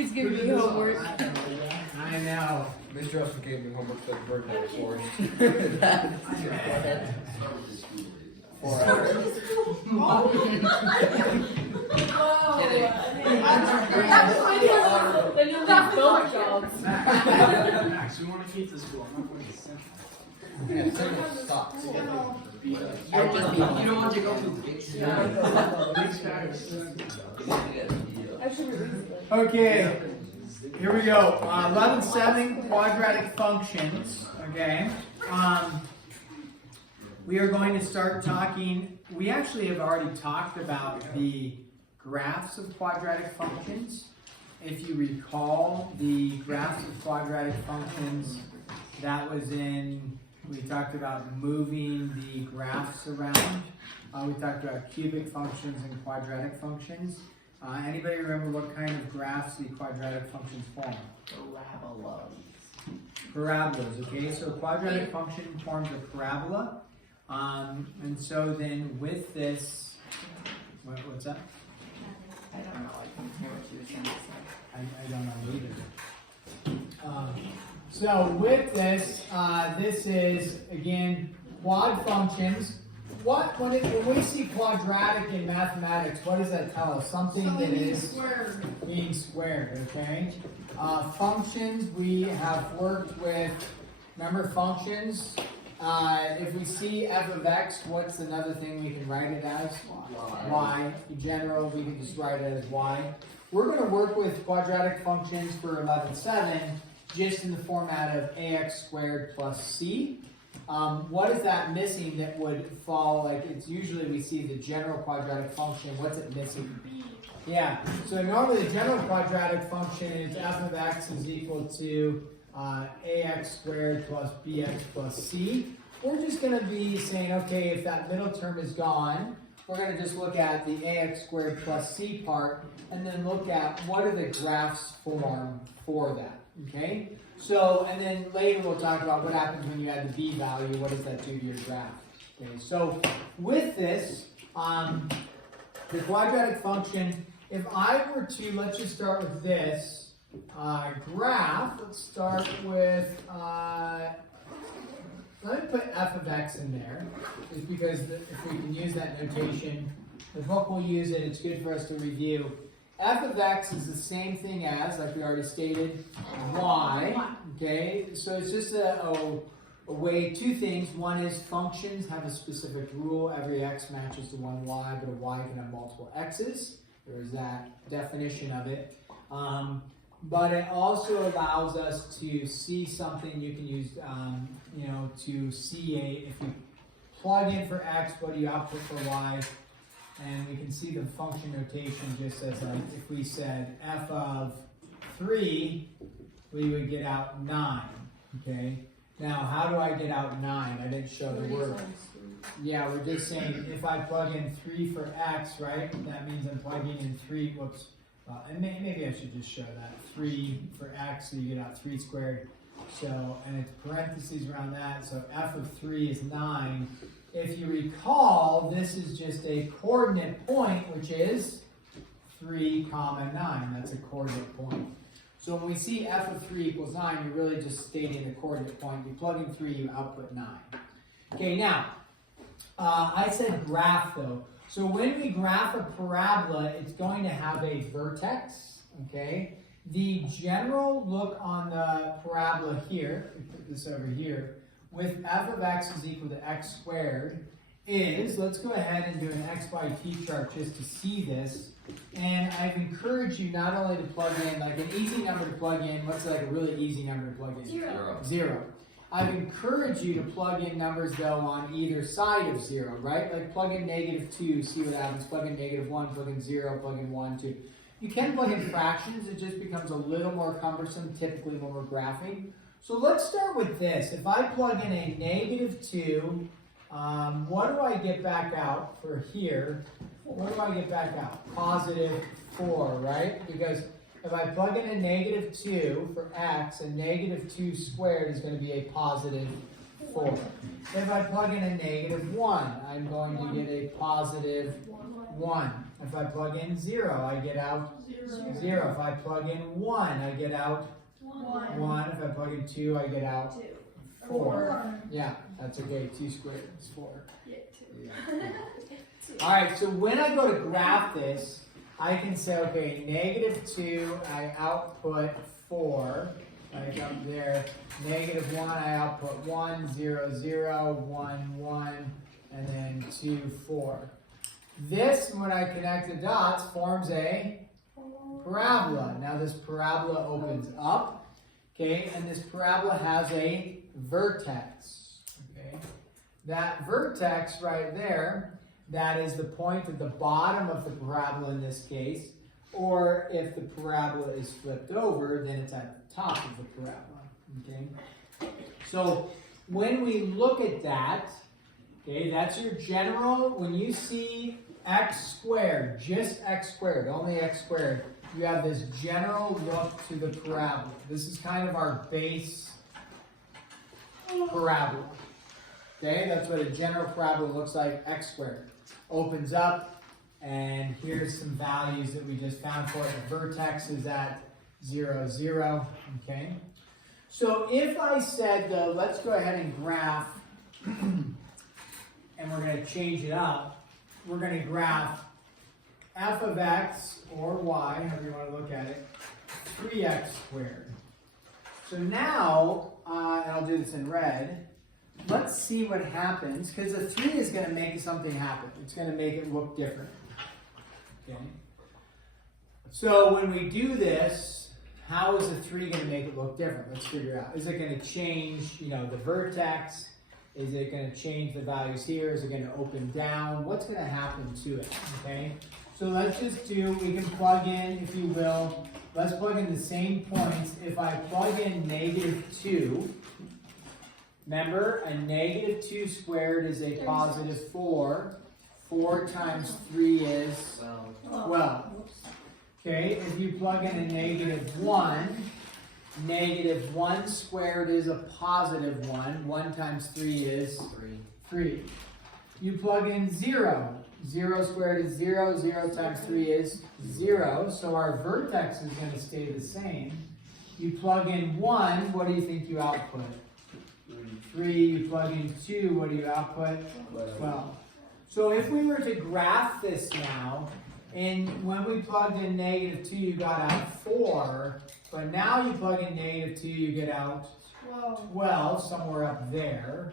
He's giving me homework. I know. Miss Justin gave me homework for the birthday for us. Then you'll have both jobs. Max, we want to keep this school. I'm not going to send Yeah, so stop. You don't want to go to big Okay, here we go. 11-7 quadratic functions. Okay. We are going to start talking. We actually have already talked about the graphs of quadratic functions. If you recall, the graphs of quadratic functions, that was in, we talked about moving the graphs around. We talked about cubic functions and quadratic functions. Anybody remember what kind of graphs the quadratic functions form? Parabolas, okay? So a quadratic function forms a parabola. And so then with this, what's that? I don't know. I couldn't hear what you were saying. I don't know either. So with this, this is, again, quad functions. When we see quadratic in mathematics, what does that tell us? Something that is being squared, okay? Functions, we have worked with, remember functions? If we see f of x, what's another thing we can write it as? Y. In general, we can just write it as y. We're going to work with quadratic functions for 11-7, just in the format of ax squared plus c. What is that missing that would fall, like it's usually we see the general quadratic function, what's it missing? B. Yeah, so normally the general quadratic function is f of x is equal to ax squared plus bx plus c. We're just going to be saying, okay, if that middle term is gone, we're going to just look at the ax squared plus c part, and then look at what are the graphs form for that, okay? So, and then later we'll talk about what happens when you add the b value, what does that do to your graph? Okay, so with this, the quadratic function, if I were to, let's just start with this graph, let's start with, let me put f of x in there, just because if we can use that notation, the book will use it, it's good for us to review. F of x is the same thing as, like we already stated, y, okay? So it's just a way, two things. One is functions have a specific rule. Every x matches to one y, but a y can have multiple x's. There is that definition of it. But it also allows us to see something you can use, to see if you plug in for x, what do you output for y? And we can see the function notation just as like if we said f of 3, we would get out 9. Okay. Now, how do I get out 9? I didn't show the word. Yeah, we're just saying if I plug in 3 for x, right? That means I'm plugging in 3. Whoops. And maybe I should just show that 3 for x, so you get out 3 squared. So, and it's parentheses around that. So f of 3 is 9. If you recall, this is just a coordinate point, which is 3, 9. That's a coordinate point. So when we see f of 3 equals 9, you're really just stating the coordinate point. You plug in 3, you output 9. Okay, now, I said graph though. So when we graph a parabola, it's going to have a vertex, okay? The general look on the parabola here, we put this over here, with f of x is equal to x squared is, let's go ahead and do an x by t chart just to see this. And I've encouraged you not only to plug in, like an easy number to plug in, what's like a really easy number to plug in? 0. I've encouraged you to plug in numbers though on either side of 0, right? Like plug in -2, see what happens. Plug in -1, plug in 0, plug in 1, 2. You can plug in fractions, it just becomes a little more cumbersome typically when we're graphing. So let's start with this. If I plug in a -2, what do I get back out for here? What do I get back out? +4, right? Because if I plug in a -2 for x, a -2 squared is going to be a +4. If I plug in a -1, I'm going to get a +1. If I plug in 0, I get out 0. If I plug in 1, I get out 1. If I plug in 2, I get out 4. Yeah, that's okay. 2 squared is 4. All right, so when I go to graph this, I can say, okay, -2, I output 4. Like up there, -1, I output 1, 0, 0, 1, 1, and then 2, 4. This, when I connect the dots, forms a parabola. Now this parabola opens up, okay, and this parabola has a vertex, okay. That vertex right there, that is the point at the bottom of the parabola in this case, or if the parabola is flipped over, then it's at the top of the parabola, okay. So when we look at that, okay, that's your general, when you see x squared, just x squared, only x squared, you have this general look to the parabola. This is kind of our base parabola. Okay, that's what a general parabola looks like, x squared. Opens up, and here's some values that we just found for it. The vertex is at 0, 0, okay? So if I said, though, let's go ahead and graph, and we're going to change it up. We're going to graph f of x, or y, however you want to look at it, 3x squared. So now, and I'll do this in red, let's see what happens, because the 3 is going to make something happen. It's going to make it look different. Okay. So when we do this, how is the 3 going to make it look different? Let's figure out. Is it going to change, the vertex? Is it going to change the values here? Is it going to open down? What's going to happen to it? Okay. So let's just do, we can plug in, if you will, let's plug in the same points. If I plug in -2, remember, a -2 squared is a positive 4. 4 times 3 is 12. Okay, if you plug in a -1, -1 squared is a positive 1. 1 times 3 is 3. You plug in 0. 0 squared is 0. 0 times 3 is 0. So our vertex is going to stay the same. You plug in 1, what do you think you output? 3. You plug in 2, what do you output? 12. So if we were to graph this now, and when we plugged in -2, you got out 4, but now you plug in -2, you get out 12, somewhere up there.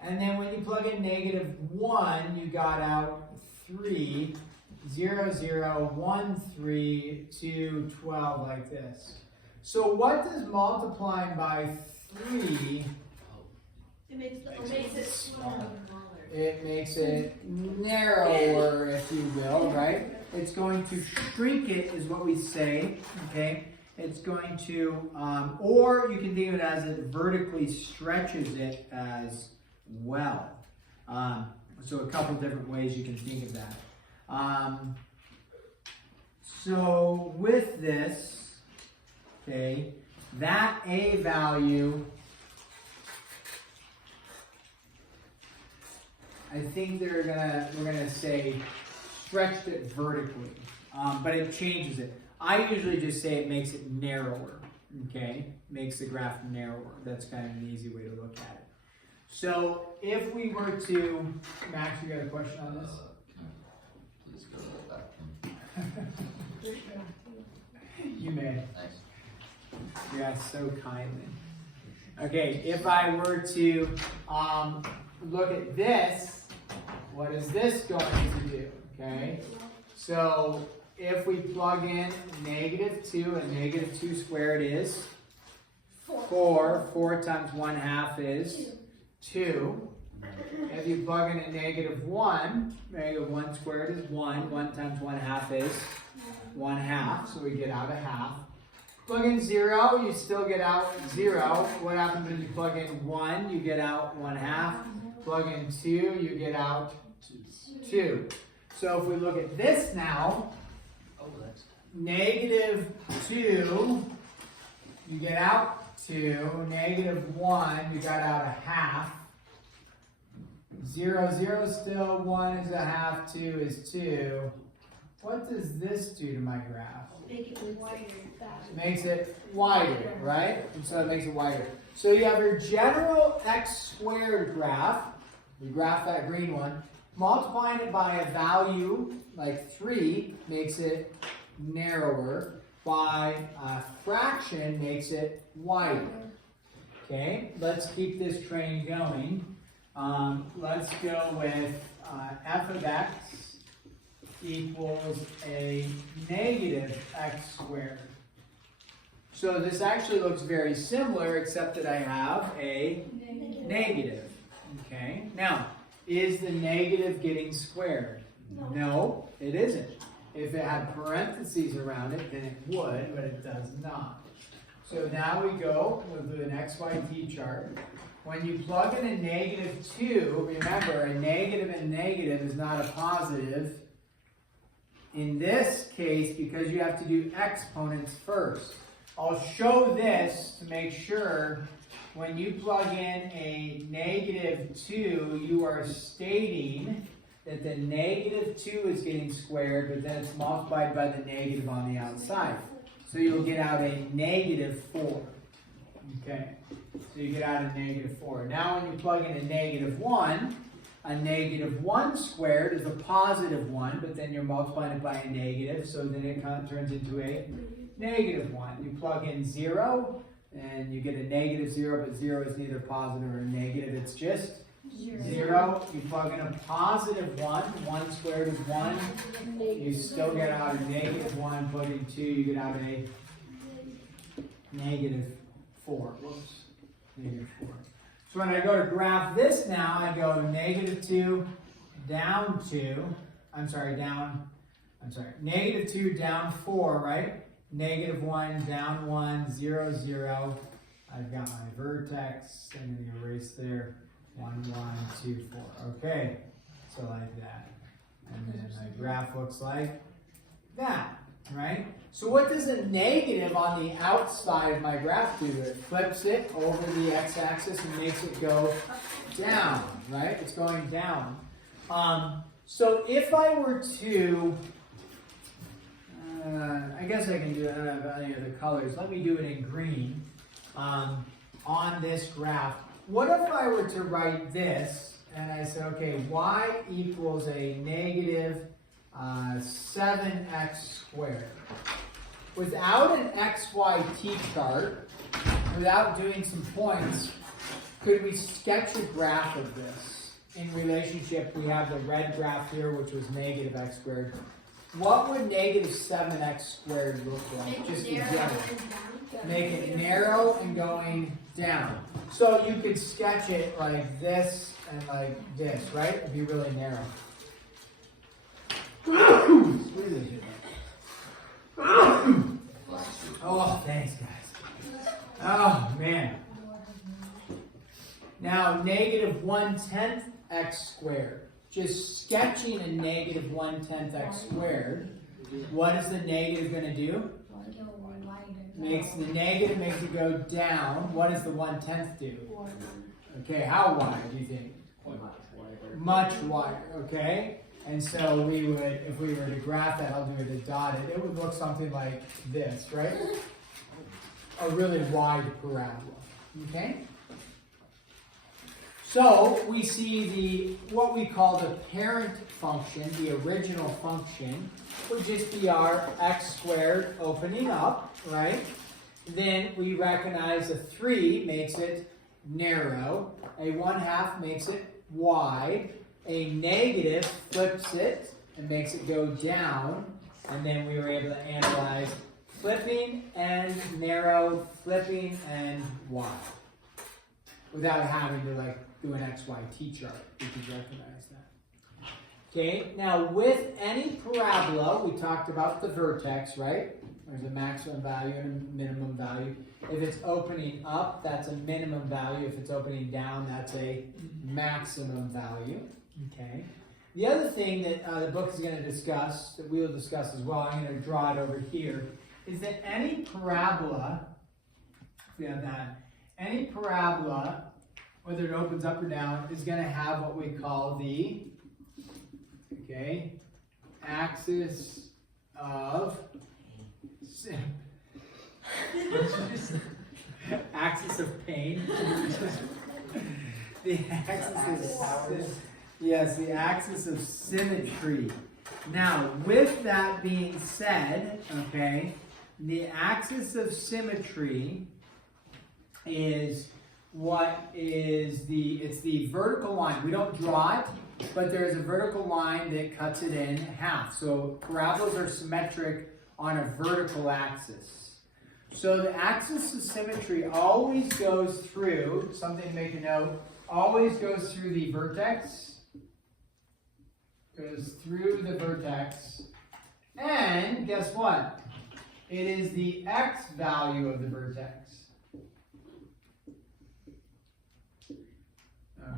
And then when you plug in -1, you got out 3, 0, 0, 1, 3, 2, 12, like this. So what does multiplying by 3? It makes it smaller. It makes it narrower, if you will, right? It's going to shrink it, is what we say, okay? It's going to, or you can think of it as it vertically stretches it as well. So a couple different ways you can think of that. So with this, okay, that A value, I think we're gonna say stretched it vertically, but it changes it. I usually just say it makes it narrower, okay? Makes the graph narrower. That's kind of an easy way to look at it. So if we were to, Max, you got a question on this? Please go back. You may. Thanks. Yeah, so kindly. Okay, if I were to look at this, what is this going to do? Okay, so if we plug in -2, and -2 squared is 4. 4 times 1/2 is 2. If you plug in a -1, -1 squared is 1. 1 times 1/2 is 1/2, so we get out a half. Plug in 0, you still get out 0. What happens when you plug in 1? You get out 1/2. Plug in 2, you get out 2. So if we look at this now, -2, you get out 2. -1, you got out a half. 0, 0 still, 1 is a half, 2 is 2. what does this do to my graph? Make it wider. It makes it wider, right? And so it makes it wider. So you have your general x squared graph, you graph that green one, multiplying it by a value like 3 makes it narrower, by a fraction makes it wider. Okay, let's keep this train going. Let's go with f of x equals a negative x squared. So this actually looks very similar, except that I have a negative. Okay, now, is the negative getting squared? No, it isn't. If it had parentheses around it, then it would, but it does not. So now we go with an XYT chart. When you plug in a -2, remember a negative and negative is not a positive. In this case, because you have to do exponents first. I'll show this to make sure when you plug in a -2, you are stating that the -2 is getting squared, but then it's multiplied by the negative on the outside. So you'll get out a -4. Okay, so you get out a -4. Now when you plug in a -1, a -1 squared is a +1, but then you're multiplying it by a negative, so then it kind of turns into a -1. You plug in 0, and you get a -0, but 0 is neither positive or negative, it's just 0. You plug in a +1, 1 squared is 1, you still get out a -1, plug in 2, you get out a -4. Whoops, -4. So when I go to graph this now, I go -2 down 2, -2 down 4, right? -1 down 1, 0, 0. I've got my vertex, I'm going to erase there, 1, 1, 2, 4. Okay, so like that. And then my graph looks like that, right? So what does a negative on the outside of my graph do? It flips it over the x-axis and makes it go down, right? It's going down. So if I were to, I guess I can do it, I don't have any other colors. Let me do it in green on this graph. What if I were to write this and I said, okay, y equals a -7x squared. Without an XYT chart, without doing some points, could we sketch a graph of this? In relationship, we have the red graph here, which was -x squared. What would -7x squared look like, just in general? Make it narrow and going down. So you could sketch it like this and like this, right? It'd be really narrow. Oh, thanks, guys. Oh, man. Now, -1/10 x squared. Just sketching a -1/10 x squared. What is the negative going to do? Makes the negative makes it go down. What does the 1/10 do? Okay, how wide do you think? Much wider. Okay. And so we would, if we were to graph that, I'll do it dotted, it would look something like this, right? A really wide parabola, okay? So we see what we call the parent function, the original function, would just be our x squared opening up, right? Then we recognize a 3 makes it narrow, a 1/2 makes it wide, a negative flips it and makes it go down, and then we were able to analyze flipping and narrow, flipping and wide, without having to like do an XYT chart. We could recognize that. Okay, now with any parabola, we talked about the vertex, right? There's a maximum value and a minimum value. If it's opening up, that's a minimum value. If it's opening down, that's a maximum value. Okay. The other thing that the book is going to discuss, that we'll discuss as well, I'm going to draw it over here, is that any parabola, if we have that, any parabola, whether it opens up or down, is going to have what we call the, axis of axis of pain. The axis of yes, the axis of symmetry. Now, with that being said, okay, the axis of symmetry is it's the vertical line. We don't draw it, but there's a vertical line that cuts it in half. So parabolas are symmetric on a vertical axis. So the axis of symmetry always goes through, something to make a note, always goes through the vertex, and guess what? It is the x value of the vertex.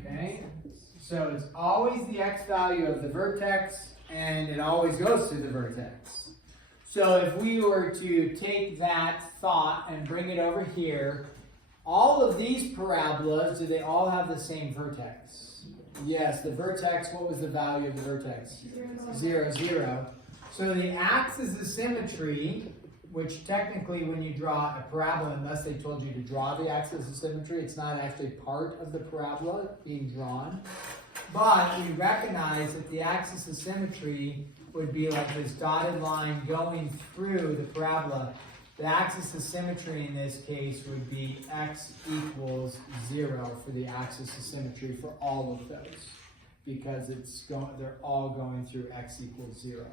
Okay, so it's always the x value of the vertex, and it always goes through the vertex. So if we were to take that thought and bring it over here, all of these parabolas, do they all have the same vertex? Yes, the vertex, what was the value of the vertex? 0, 0. So the axis of symmetry, which technically when you draw a parabola, unless they told you to draw the axis of symmetry, it's not actually part of the parabola being drawn. But we recognize that the axis of symmetry would be like this dotted line going through the parabola. The axis of symmetry in this case would be x equals 0 for the axis of symmetry for all of those, because they're all going through x equals 0.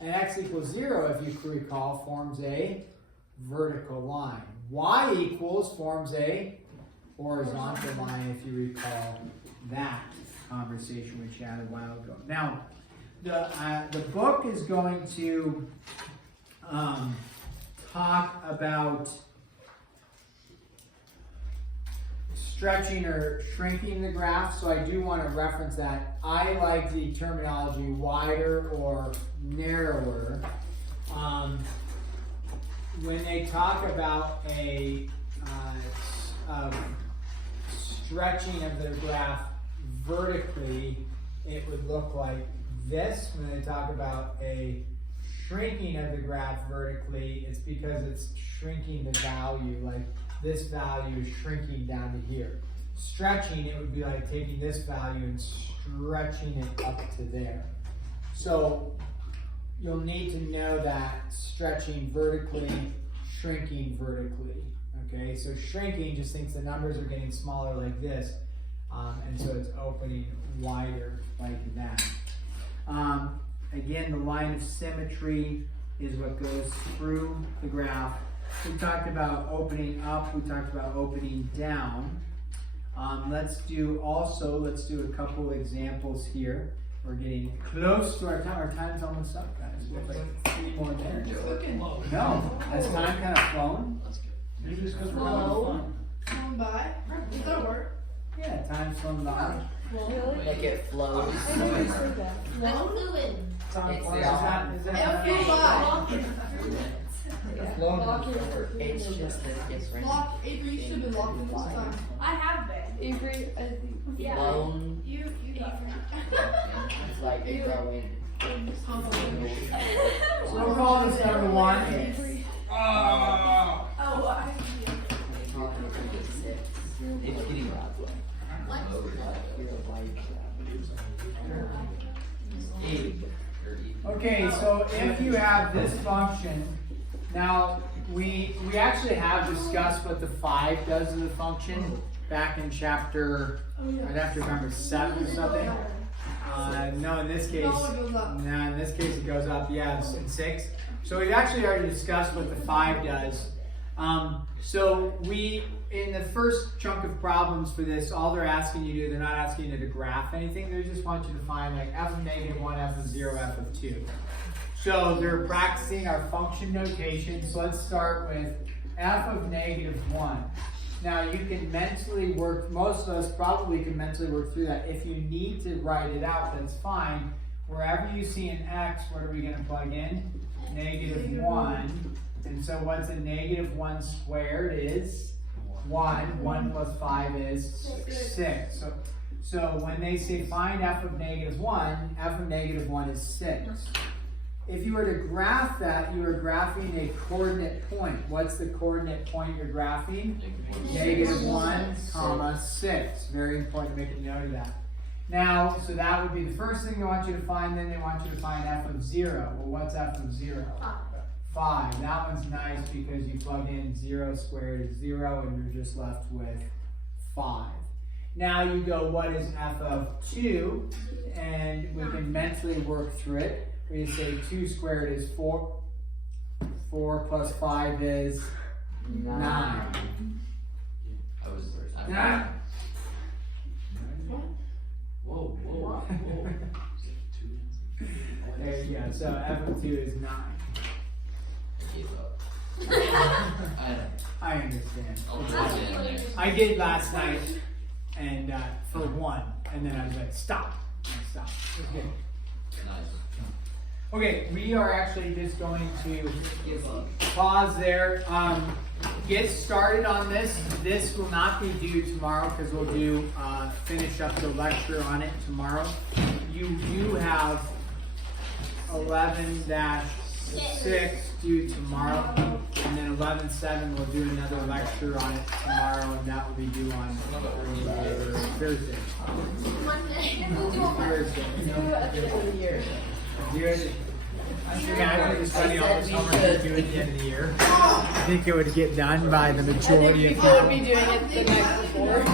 And x equals 0, if you recall, forms a vertical line. Y equals forms a horizontal line, if you recall that conversation which you had a while ago. Now, the book is going to talk about stretching or shrinking the graph, so I do want to reference that. I like the terminology wider or narrower. When they talk about a stretching of the graph vertically, it would look like this. When they talk about a shrinking of the graph vertically, it's because it's shrinking the value, like this value is shrinking down to here. Stretching, it would be like taking this value and stretching it up to there. So you'll need to know that stretching vertically, shrinking vertically. Okay, so shrinking just thinks the numbers are getting smaller like this, and so it's opening wider like that. Again, the line of symmetry is what goes through the graph. We talked about opening up, we talked about opening down. Let's do a couple examples here. We're getting close to our time. Our time's almost up, guys. We have like 3 more minutes. No, has time kind of flown? Maybe it's because we're having fun. Flown by. That'll work. Yeah, time's flown by. Make it flow. Flown? Time It's flown. the Is that It'll fly. It's just a different. Lock, Avery, you should have been locked in this time. I have been. Avery, I think. Yeah. Flown. You got It's like growing. So we'll call this number 1. Avery. Oh, I It's getting Okay, so if you have this function, now we actually have discussed what the 5 does to the function back in chapter, I'd have to remember 7 or something. No, in this case, it goes up. Yeah, it's in 6. So we've actually already discussed what the 5 does. So in the first chunk of problems for this, all they're asking you to do, they're not asking you to graph anything. They just want you to find like f of -1, f of 0, f of 2. So they're practicing our function notation. So let's start with f of -1. Now you can mentally work, most of us probably can mentally work through that. If you need to write it out, that's fine. Wherever you see an x, what are we going to plug in? -1. And so what's a -1 squared is 1. 1 plus 5 is 6. So when they say find f of -1, f of -1 is 6. if you were to graph that, you are graphing a coordinate point. What's the coordinate point you're graphing? -1, comma 6. Very important to make a note of that. Now, so that would be the first thing they want you to find, then they want you to find f of 0. Well, what's f of 0? 5. That one's nice because you plug in 0 squared is 0 and you're just left with 5. Now you go, what is f of 2? And we can mentally work through it. We say 2 squared is 4. 4 plus 5 is 9. I was the first time. 9. Whoa, whoa, whoa. There you go. So f of 2 is 9. I gave up. I understand. I'll drop it in there. I did last night, and for 1, and then I was like, stop. Stop. It was good. Nice. Okay, we are actually just going to pause there. Get started on this. This will not be due tomorrow because we'll do finish up the lecture on it tomorrow. You do have 11-6 due tomorrow, and then 11-7 we'll do another lecture on it tomorrow, and that will be due on Thursday. Thursday. Good. I would just study all this homework to do at the end of the year. I think it would get done by the majority of People would be doing it the night before.